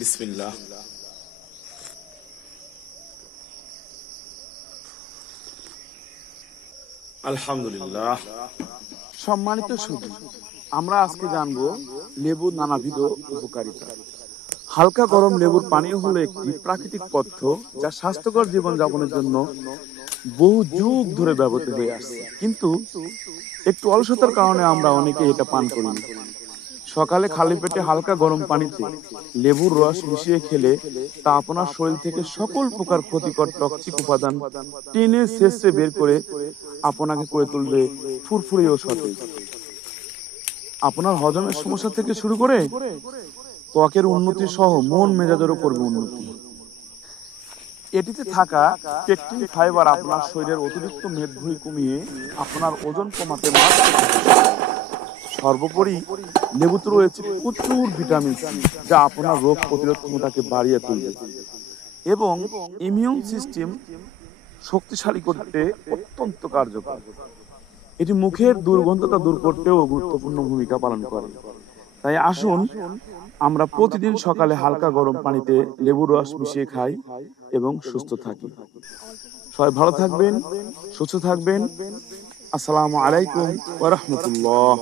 বিসমিল্লাহ। আলহামদুলিল্লাহ। সম্মানিত সুধী, আমরা আজকে জানবো লেবুর নানাবিধ উপকারিতা। হালকা গরম লেবুর পানীয় হলো একটি প্রাকৃতিক পথ্য যা স্বাস্থ্যকর জীবনযাপনের জন্য বহু যুগ ধরে ব্যবহৃত হয়ে আসছে, কিন্তু একটু অলসতার কারণে আমরা অনেকে এটা পান করি না। সকালে খালি পেটে হালকা গরম পানিতে লেবুর রস মিশিয়ে খেলে তা আপনার শরীর থেকে সকল প্রকার ক্ষতিকর টক্সিক উপাদান টেনে শেষে বের করে আপনাকে করে তুলবে ফুরফুরে ও সতেজ। আপনার হজমের সমস্যা থেকে শুরু করে ত্বকের উন্নতি সহ মন মেজাজেরও করবে উন্নতি। এটিতে থাকা পেকটিন ফাইবার আপনার শরীরের অতিরিক্ত মেদভুঁড়ি কমিয়ে আপনার ওজন কমাতে মারাত্মক সাহায্য করে। সর্বোপরি লেবুতে রয়েছে প্রচুর ভিটামিন সি, যা আপনার রোগ প্রতিরোধ ক্ষমতাকে বাড়িয়ে তুলবে এবং ইমিউন সিস্টেম শক্তিশালী করতে অত্যন্ত কার্যকর। এটি মুখের দুর্গন্ধতা দূর করতেও গুরুত্বপূর্ণ ভূমিকা পালন করে। তাই আসুন আমরা প্রতিদিন সকালে হালকা গরম পানিতে লেবুর রস মিশিয়ে খাই এবং সুস্থ থাকি। সবাই ভালো থাকবেন, সুস্থ থাকবেন। আসসালামু আলাইকুম ওয়া রাহমাতুল্লাহ।